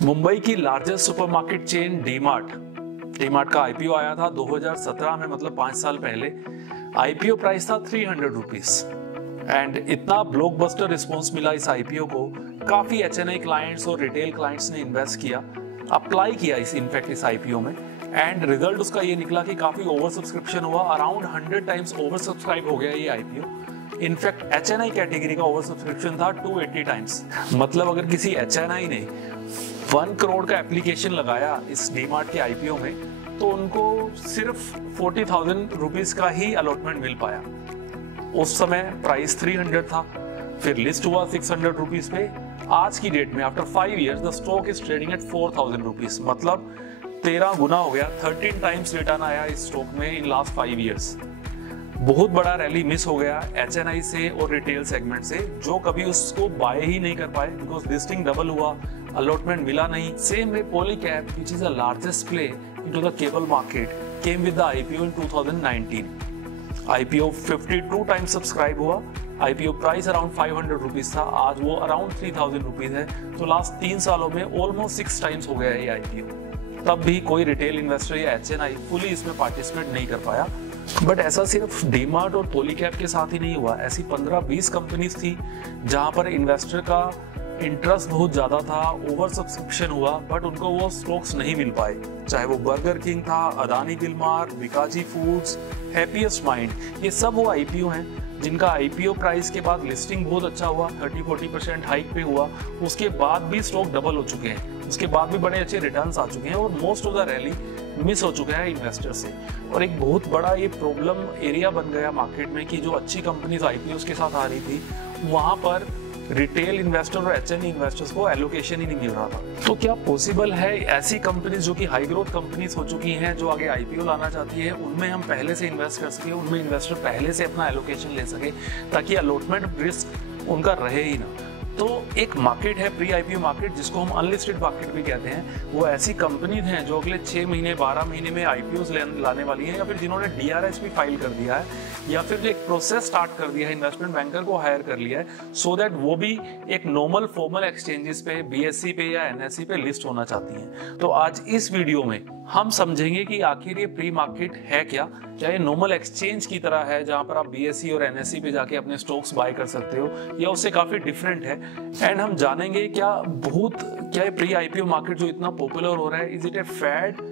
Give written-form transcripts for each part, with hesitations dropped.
मुंबई की largest supermarket chain D-Mart का IPO आया था 2017 में, मतलब 5 साल पहले। आईपीओ प्राइस था 300 रुपीज एंड इतना ब्लॉकबस्टर रिस्पॉन्स मिला इस आईपीओ को। काफी एचएनआई क्लाइंट्स और रिटेल क्लाइंट्स ने इन्वेस्ट किया, अप्लाई किया इस आईपीओ में, एंड रिजल्ट उसका ये निकला कि काफी ओवर सब्सक्रिप्शन हुआ। अराउंड 100 टाइम्स ओवर सब्सक्राइब हो गया ये आईपीओ। इनफैक्ट एचएनआई कैटेगरी का ओवर सब्सक्रिप्शन था 280 टाइम्स। मतलब अगर किसी एचएनआई ने 1 करोड़ का एप्लीकेशन लगाया इस डी-मार्ट के आईपीओ में, तो उनको सिर्फ 40,000 रुपीज का ही अलॉटमेंट मिल पाया। उस समय प्राइस 300 था, फिर लिस्ट हुआ 600 रुपीज पे। आज की डेट में after 5 years the stock is trading at 4,000 rupees. मतलब 13 गुना हो गया, 13 टाइम्स रिटर्न आया इस स्टॉक में इन लास्ट 5 इयर्स। बहुत बड़ा रैली मिस हो गया एचएनआई से और रिटेल सेगमेंट से, जो कभी उसको बाय ही नहीं कर पाए बिकॉज लिस्टिंग डबल हुआ, अलॉटमेंट मिला नहीं। Same way Polycab, which is the largest play into the cable market, came with the IPO in 2019। IPO 52 times subscribe हुआ। आईपीओ प्राइस अराउंड 500 रुपीज था, आज वो अराउंड 3,000 रुपीज है। तो लास्ट 3 सालों में ऑलमोस्ट 6 टाइम्स हो गया ये आईपीओ। तब भी कोई रिटेल इन्वेस्टर या एचएनआई फुली इसमें पार्टिसिपेट नहीं कर पाया। बट ऐसा सिर्फ डी-मार्ट और पॉलीकैब के साथ ही नहीं हुआ, ऐसी 15-20 कंपनीज थी जहां पर इन्वेस्टर का इंटरेस्ट बहुत ज्यादा था, ओवर सब्सक्रिप्शन हुआ, बट उनको वो स्टॉक्स नहीं मिल पाए। चाहे वो बर्गर किंग था, Adani Wilmar, Bikaji foods, Happiest Minds, ये सब वो आईपीओ हैं जिनका आईपीओ प्राइस के बाद लिस्टिंग बहुत अच्छा हुआ, 30-40% हाइक पे हुआ। उसके बाद भी स्टॉक डबल हो चुके हैं, उसके बाद भी बड़े अच्छे रिटर्न्स आ चुके हैं और most of the rally miss हो चुका है इन्वेस्टर से। और एक बहुत बड़ा ये प्रॉब्लम एरिया बन गया मार्केट में कि जो अच्छी कंपनीज आईपीओ के साथ आ रही थी, वहां पर रिटेल इन्वेस्टर और एचएनई इन्वेस्टर्स को एलोकेशन ही नहीं मिल रहा था। तो क्या पॉसिबल है ऐसी कंपनीज जो कि हाई ग्रोथ कंपनीज हो चुकी हैं, जो आगे आईपीओ लाना चाहती है, उनमें हम पहले से इन्वेस्ट कर सके, उनमें इन्वेस्टर पहले से अपना एलोकेशन ले सके, ताकि अलॉटमेंट रिस्क उनका रहे ही ना। तो एक मार्केट है प्री आईपीओ मार्केट, जिसको हम अनलिस्टेड मार्केट भी कहते हैं। वो ऐसी कंपनीज हैं जो अगले 6 महीने 12 महीने में आईपीओ लाने वाली हैं, या फिर जिन्होंने डीआरएस भी फाइल कर दिया है, या फिर एक प्रोसेस स्टार्ट कर दिया है, इन्वेस्टमेंट बैंकर को हायर कर लिया है, सो दैट वो भी एक नॉर्मल फॉर्मल एक्सचेंजेस पे, बीएससी पे या एनएससी पे लिस्ट होना चाहती हैं। तो आज इस वीडियो में हम समझेंगे कि आखिर ये प्री मार्केट है क्या ये नॉर्मल एक्सचेंज की तरह है जहां पर आप बीएससी और एनएससी पे जाके अपने स्टॉक्स बाय कर सकते हो, या उससे काफी डिफरेंट है। एंड हम जानेंगे क्या ये प्री आईपीओ मार्केट जो इतना पॉपुलर हो रहा है, इज इट ए फैड,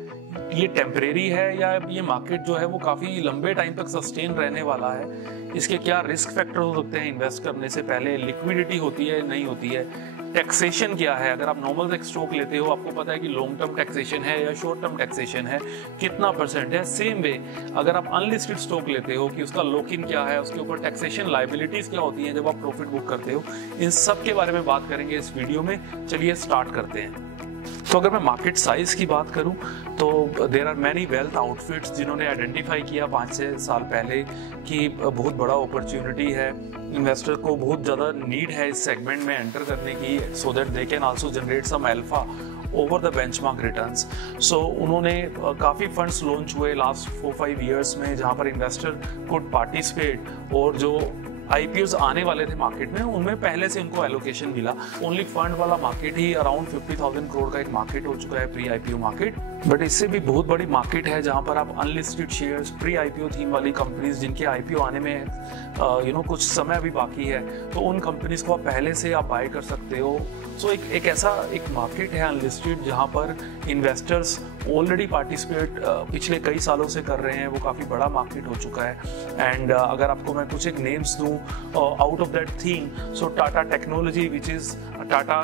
ये टेम्परेरी है, या ये मार्केट जो है वो काफी लंबे टाइम तक सस्टेन रहने वाला है। इसके क्या रिस्क फैक्टर हो सकते हैं इन्वेस्ट करने से पहले, लिक्विडिटी होती है नहीं होती है, टैक्सेशन क्या है, अगर आप नॉर्मल एक स्टॉक लेते हो आपको पता है कि लॉन्ग टर्म टैक्सेशन है या शॉर्ट टर्म टैक्सेशन है, कितना परसेंट है। सेम वे अगर आप अनलिस्टेड स्टॉक लेते हो कि उसका लॉक इन क्या है, उसके ऊपर टैक्सेशन लायबिलिटीज क्या होती हैं जब आप प्रॉफिट बुक करते हो, इन सब के बारे में बात करेंगे इस वीडियो में। चलिए स्टार्ट करते हैं। तो अगर मैं मार्केट साइज की बात करूं तो there are many wealth outfits जिन्होंने आइडेंटिफाई किया 5-6 साल पहले कि बहुत बड़ा अपॉर्चुनिटी है, इन्वेस्टर को बहुत ज़्यादा नीड है इस सेगमेंट में एंटर करने की, so that they can also generate some alpha over the benchmark returns. So उन्होंने काफ़ी फंड्स लॉन्च हुए लास्ट 4-5 ईयर्स में, जहाँ पर इन्वेस्टर कुड पार्टिसिपेट, और जो आईपीओस आने वाले थे मार्केट में उनमें पहले से उनको एलोकेशन मिला। ओनली फंड वाला मार्केट ही अराउंड 50,000 करोड़ का एक मार्केट हो चुका है प्री आईपीओ मार्केट। बट इससे भी बहुत बड़ी मार्केट है जहां पर आप unlisted shares, pre IPO theme वाली कंपनीज जिनके आईपीओ आने में कुछ समय अभी बाकी है, तो उन कंपनीज को आप पहले से आप बाय कर सकते हो। सो एक ऐसा एक मार्केट है अनलिस्टेड जहां पर इन्वेस्टर्स ऑलरेडी पार्टिसिपेट पिछले कई सालों से कर रहे हैं, वो काफ़ी बड़ा मार्केट हो चुका है। एंड अगर आपको मैं कुछ एक नेम्स दूं out of that theme, so Tata technology, which is Tata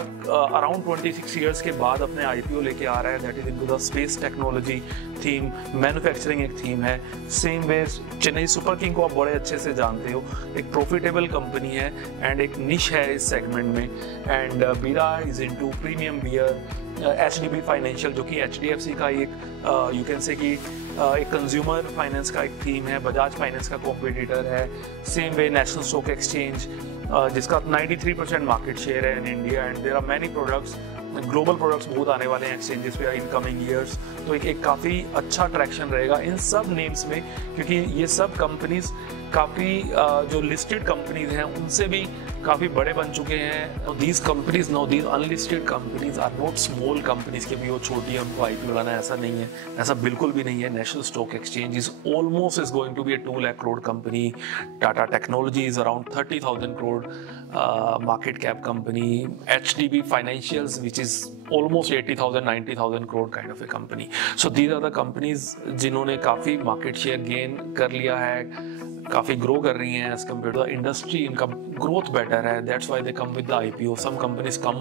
around 26 years के बाद अपने आईपीओ लेके आ रहा है, that is into the space technology theme. Manufacturing एक थीम है। सेम वे चेन्नई सुपर किंग को आप बड़े अच्छे से जानते हो, एक प्रॉफिटेबल कंपनी है एंड एक निश है इस सेगमेंट में। And Bira is into premium beer. HDB financial जो कि एचडीएफसी का एक यू कैन से कि एक कंज्यूमर फाइनेंस का एक थीम है, बजाज फाइनेंस का कॉम्पिटिटर है। Same way national stock exchange जिसका 93% मार्केट शेयर है in India, and there are many products, global products बहुत आने वाले हैं एक्सचेंजेस पे इन कमिंग ईयर्स। तो एक काफ़ी अच्छा ट्रैक्शन रहेगा इन सब नेम्स में, क्योंकि ये सब कंपनीज काफ़ी जो लिस्टेड कंपनीज हैं उनसे भी काफ़ी बड़े बन चुके हैं। These companies now, these unlisted companies are not small companies के भी वो छोटी है उनको IPO लाना, ऐसा नहीं है, ऐसा बिल्कुल भी नहीं है। National stock exchange is almost is going to be a 2 lakh crore company. Tata technology is around 30,000 crore market cap company. HDB financials which is almost 80,000 90,000 crore kind of a company. So these are the companies जिन्होंने काफ़ी market share gain कर लिया है, काफ़ी grow कर रही हैं as compare to the industry. इनका ग्रोथ बेटर है, that's why they come with the IPO। Some companies come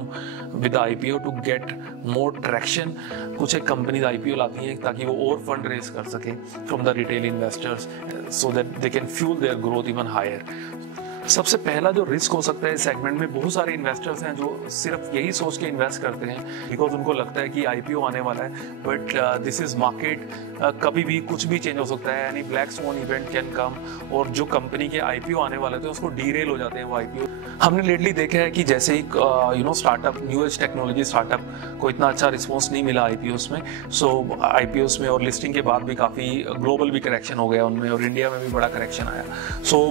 with the IPO to get more traction. कुछ एक कंपनीज IPO लाती हैं ताकि वो और फंड रेज कर सकें from the retail investors so that they can fuel their growth even higher. सबसे पहला जो रिस्क हो सकता है इस सेगमेंट में, बहुत सारे इन्वेस्टर्स हैं जो सिर्फ यही सोच के इन्वेस्ट करते हैं बिकॉज उनको लगता है कि IPO आने वाला है, बट दिस इज मार्केट, कभी भी कुछ भी चेंज हो सकता है, यानी black sworn event can come, और जो कंपनी के IPO आने वाले थे उसको डीरेल हो जाते हैं वो IPO। हमने लेटली देखा है कि जैसे ही startup, new age technology startup को इतना अच्छा रिस्पॉन्स नहीं मिला IPOs में, सो IPOs में और लिस्टिंग के बाद भी काफ़ी ग्लोबल भी करेक्शन हो गया उनमें, और इंडिया में भी बड़ा करेक्शन आया। So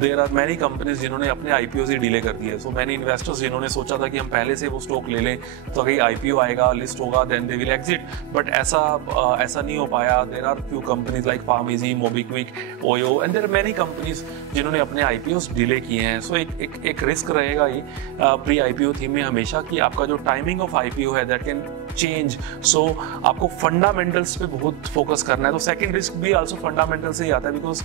there are many companies जिन्होंने अपने IPOs ही डिले कर दिए। सो मैनी इन्वेस्टर्स जिन्होंने सोचा था कि हम पहले से वो स्टॉक ले लें तो अगर IPO आएगा, लिस्ट होगा, then they will exit, but ऐसा नहीं हो पाया। There are few companies like PharmEasy, MobiKwik, OYO, and there are many companies जिन्होंने अपने IPOs डिले किए हैं। सो एक रिस्क रहेगा ये प्री IPO थीम में हमेशा कि आपका जो टाइमिंग ऑफ IPO है दैट कैन चेंज। सो आपको फंडामेंटल्स पे बहुत फोकस करना है। तो सेकंड रिस्क भी आल्सो फंडामेंटल से ही आता है बिकॉज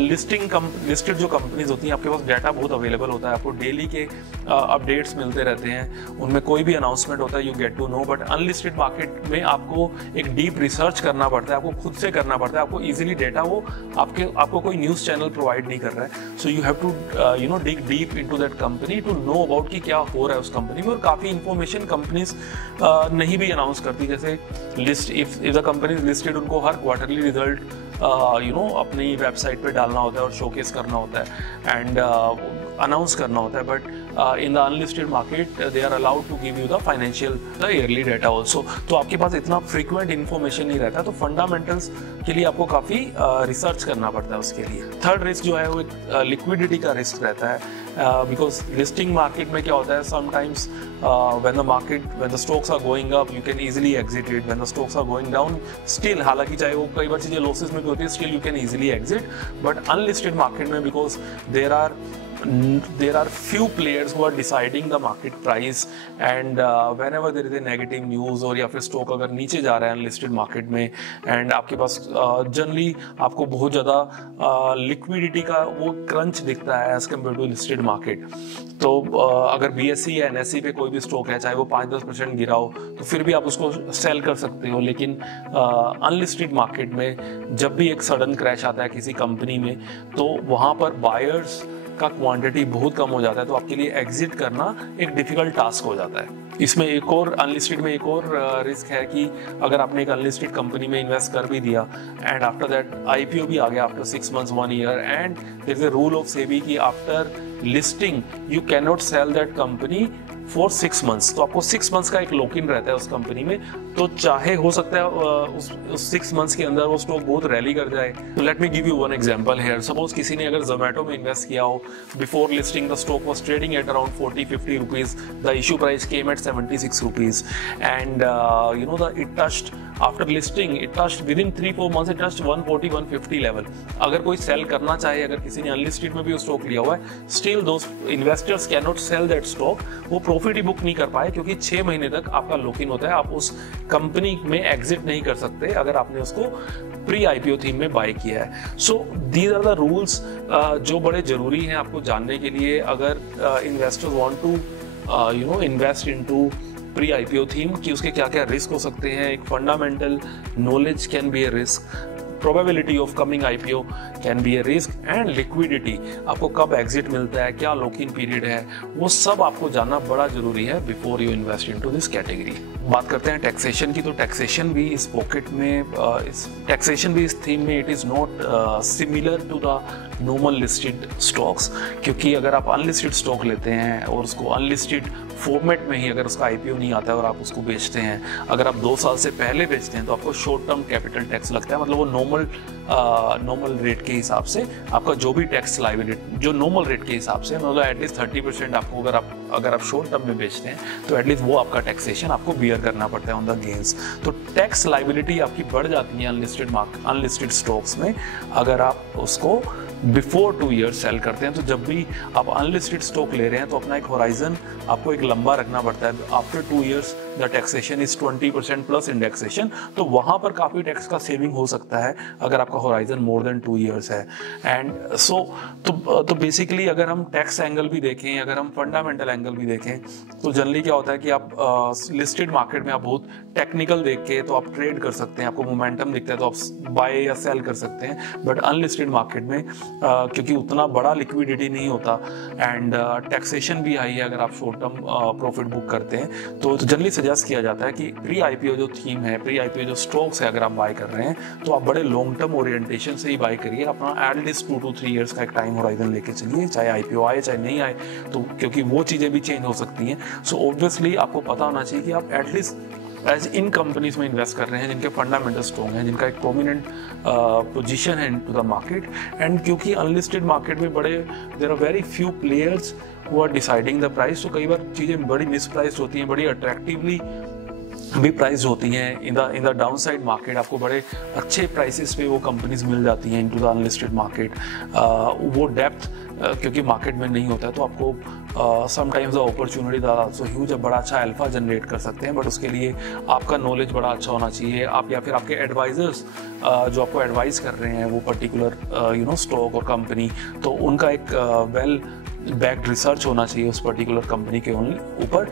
लिस्टेड जो कंपनीज होती हैं आपके पास डाटा बहुत अवेलेबल होता है, आपको डेली के अपडेट्स मिलते रहते हैं, उनमें कोई भी अनाउंसमेंट होता है you get to know. But unlisted market में आपको एक डीप रिसर्च करना पड़ता है, आपको खुद से करना पड़ता है, आपको इजीली डेटा वो आपको कोई न्यूज़ चैनल प्रोवाइड नहीं कर रहा है। So you have to dig deep into that company to know about कि क्या हो रहा है उस कंपनी में। और काफ़ी इंफॉर्मेशन कंपनीज नहीं भी अनाउंस करती, जैसे list if the company is listed, उनको हर क्वार्टरली रिजल्ट अपनी वेबसाइट पे डालना होता है और शोकेस करना होता है एंड अनाउंस करना होता है। But in the unlisted market they are allowed to give you the financial the yearly data also. तो आपके पास इतना फ्रीक्वेंट इन्फॉर्मेशन नहीं रहता, तो फंडामेंटल्स के लिए आपको काफ़ी रिसर्च करना पड़ता है उसके लिए। थर्ड रिस्क जो है वो एक लिक्विडिटी का रिस्क रहता है बिकॉज लिस्टिंग मार्केट में क्या होता है, sometimes when the stocks are going up you can easily exit it, when the stocks are going down still, हालांकि चाहे वो कई बार चीज़ें लॉसेस में भी होती है, still you can easily exit। but unlisted market में because there are few players who are deciding the market price and whenever there is a negative news और या फिर स्टॉक अगर नीचे जा रहा है अनलिस्टेड मार्केट में एंड आपके पास जनरली आपको बहुत ज़्यादा लिक्विडिटी का वो क्रंच दिखता है as compare to listed market. तो अगर BSE या NSE पे कोई भी स्टॉक है चाहे वो 5-10% गिरा हो तो फिर भी आप उसको सेल कर सकते हो, लेकिन अनलिस्टेड मार्केट में जब भी एक सडन क्रैश आता है किसी कंपनी में तो वहाँ पर बायर्स का क्वांटिटी बहुत कम हो जाता है, तो आपके लिए एग्जिट करना एक डिफिकल्ट टास्क हो जाता है। इसमें एक और अनलिस्टेड में एक और रिस्क है कि अगर आपने एक अनलिस्टेड कंपनी में इन्वेस्ट कर भी दिया एंड आफ्टर दैट IPO भी आ गया after 6 months 1 year and there is a rule of SEBI कि after listing you can not sell that company for 6 months। तो आपको 6 months का एक लॉक इन रहता है उस कंपनी में, तो चाहे हो सकता है उस 6 months के अंदर वो स्टॉक बहुत रैली कर जाए। तो let me give you one example here. Suppose किसी ने अगर जोमेटो में इन्वेस्ट किया हो, before listing the stock was trading at around 40-50 rupees, the issue price came at 76 rupees and it touched after listing, it touched within 3-4 months it touched 140-150 level. अगर कोई cell करना चाहे, अगर किसी ने अनलिस्टेड में भी स्टॉक लिया हुआ है, still those investors can not sell that stock, वो प्रॉफिट ही बुक नहीं कर पाए क्योंकि 6 महीने तक आपका लॉक इन होता है, आप उस कंपनी में एग्जिट नहीं कर सकते अगर आपने उसको प्री IPO थीम में बाय किया है। So these are the rules जो बड़े जरूरी हैं आपको जानने के लिए अगर investors want to invest into pre IPO theme कि उसके क्या क्या रिस्क हो सकते हैं। एक fundamental knowledge can be a risk, probability of coming IPO can be a risk and liquidity, आपको कब एग्जिट मिलता है, क्या लॉक इन पीरियड है, वो सब आपको जानना बड़ा जरूरी है before you invest into this category. बात करते हैं टैक्सेशन की, तो टैक्सेशन भी इस पॉकेट में टैक्सेशन भी इस थीम में it is not similar to the normal listed stocks, क्योंकि अगर आप अनलिस्टेड स्टॉक लेते हैं और उसको अनलिस्टेड फॉर्मेट में ही अगर उसका IPO नहीं आता है और आप उसको बेचते हैं, अगर आप 2 साल से पहले बेचते हैं तो आपको शॉर्ट टर्म कैपिटल टैक्स लगता है, मतलब वो नॉर्मल रेट के हिसाब से आपका जो भी टैक्स लायबिलिटी जो नॉर्मल रेट के हिसाब से मतलब एटलीस्ट 30% आपको अगर आप शॉर्ट टर्म में बेचते हैं तो एटलीस्ट वो आपका टैक्सेशन आपको बियर करना पड़ता है ऑन द गेन्स। तो टैक्स लायबिलिटी आपकी बढ़ जाती है अनलिस्टेड स्टॉक्स में अगर आप उसको बिफोर 2 ईयर्स सेल करते हैं। तो जब भी आप अनलिस्टेड स्टॉक ले रहे हैं तो अपना एक होराइजन आपको एक लंबा रखना पड़ता है। After 2 years the taxation is 20% plus indexation, तो वहाँ पर काफ़ी टैक्स का सेविंग हो सकता है अगर आपका होराइजन मोर देन 2 ईयर्स है। एंड सो तो बेसिकली अगर हम टैक्स एंगल भी देखें, अगर हम फंडामेंटल एंगल भी देखें, तो जनरली क्या होता है कि आप लिस्टेड मार्केट में आप बहुत टेक्निकल देख के तो आप ट्रेड कर सकते हैं, आपको मोमेंटम दिखता है तो आप बाय या सेल कर सकते हैं। बट अनलिस्टेड मार्केट में क्योंकि उतना बड़ा लिक्विडिटी नहीं होता एंड टैक्सेशन भी हाई है अगर आप शॉर्ट टर्म प्रॉफिट बुक करते हैं, तो जनरली सजेस्ट किया जाता है कि प्री आईपीओ जो थीम है, प्री आईपीओ जो स्टॉक्स है, अगर आप बाय कर रहे हैं तो आप बड़े लॉन्ग टर्म ओरिएंटेशन से ही बाय करिए। अपना एटलीस्ट 2 to 3 ईयर्स का एक टाइम होराइजन लेके चलिए, चाहे आईपीओ आए चाहे नहीं आए, तो क्योंकि वो चीज़ें भी चेंज हो सकती हैं। सो ऑब्वियसली आपको पता होना चाहिए कि आप एटलीस्ट एज इन कंपनीज में इन्वेस्ट कर रहे हैं जिनके फंडामेंटल स्ट्रॉन्ग हैं, जिनका एक प्रोमिनेंट पोजीशन है इनटू द मार्केट। एंड क्योंकि अनलिस्टेड मार्केट में there are very few players who are deciding the price, तो कई बार चीज़ें बड़ी मिसप्राइस्ड होती हैं, बड़ी अट्रैक्टिवली भी प्राइस होती हैं। In the down side market आपको बड़े अच्छे प्राइसेस पे वो कंपनीज मिल जाती हैं इनटू द अनलिस्टेड मार्केट। वो डेप्थ क्योंकि मार्केट में नहीं होता है तो आपको sometimes the opportunity the also huge, बड़ा अच्छा अल्फा जनरेट कर सकते हैं। बट उसके लिए आपका नॉलेज बड़ा अच्छा होना चाहिए, आप या फिर आपके एडवाइजर्स जो आपको एडवाइस कर रहे हैं वो पर्टिकुलर स्टॉक और कंपनी, तो उनका एक वेल बैक्ड रिसर्च होना चाहिए उस पर्टिकुलर कंपनी के ऊपर,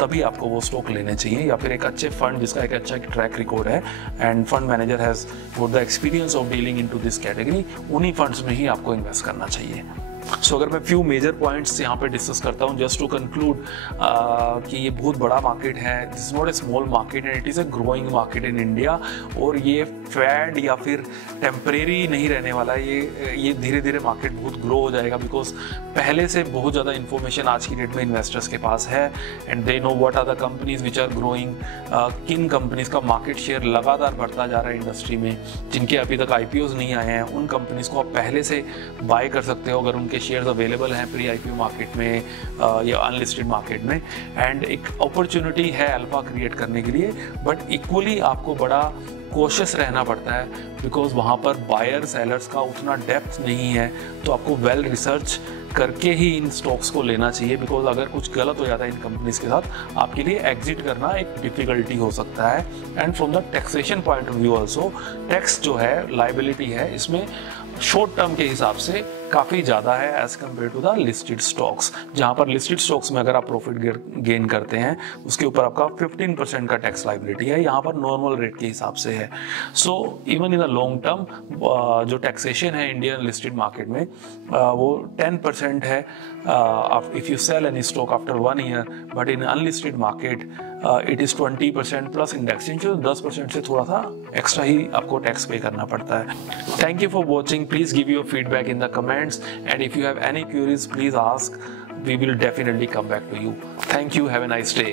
तभी आपको वो स्टॉक लेने चाहिए। या फिर एक अच्छे फंड जिसका एक अच्छा ट्रैक रिकॉर्ड है end fund manager has the experience of dealing into this category, उन्हीं फंड्स में ही आपको इन्वेस्ट करना चाहिए। सो अगर मैं फ्यू मेजर पॉइंट्स यहाँ पे डिस्कस करता हूँ जस्ट टू कंक्लूड कि ये बहुत बड़ा मार्केट है, this is not a small market and it is a growing market in India, और ये फैड या फिर टेम्परेरी नहीं रहने वाला है, ये धीरे धीरे मार्केट बहुत ग्रो हो जाएगा बिकॉज पहले से बहुत ज़्यादा इन्फॉर्मेशन आज की डेट में इन्वेस्टर्स के पास है and they know what are the companies which are growing, किन कंपनीज का मार्केट शेयर लगातार बढ़ता जा रहा है इंडस्ट्री में, जिनके अभी तक IPOs नहीं आए हैं उन कंपनीज को आप पहले से बाय कर सकते हो अगर उनके शेयर्स अवेलेबल हैं प्री आईपीओ मार्केट में या अनलिस्टेड मार्केट में। एंड एक अपॉर्चुनिटी है अल्फा क्रिएट करने के लिए, बट इक्वली आपको बड़ा कोशिश रहना पड़ता है बिकॉज वहाँ पर बायर सेलर्स का उतना डेप्थ नहीं है, तो आपको वेल रिसर्च करके ही इन स्टॉक्स को लेना चाहिए बिकॉज अगर कुछ गलत हो जाता है इन कंपनीज के साथ आपके लिए एग्जिट करना एक डिफिकल्टी हो सकता है। And from the taxation point of view also tax जो है लाइबिलिटी है इसमें शॉर्ट टर्म के हिसाब से काफ़ी ज़्यादा है as compare to the listed stocks, जहाँ पर लिस्टेड स्टॉक्स में अगर आप प्रॉफिट गेन करते हैं उसके ऊपर आपका 15% का टैक्स लाइबिलिटी है, यहाँ पर नॉर्मल रेट के हिसाब से है। So even in the long term जो टैक्सेशन है इंडियन लिस्टेड मार्केट में वो 10% है if you sell any stock after 1 year, but in unlisted market it is 20% plus indexation, 10% से थोड़ा सा एक्स्ट्रा ही आपको टैक्स पे करना पड़ता है। Thank you for watching, please give your feedback in the comments, and if you have any queries please ask, we will definitely come back to you. Thank you, have a nice day.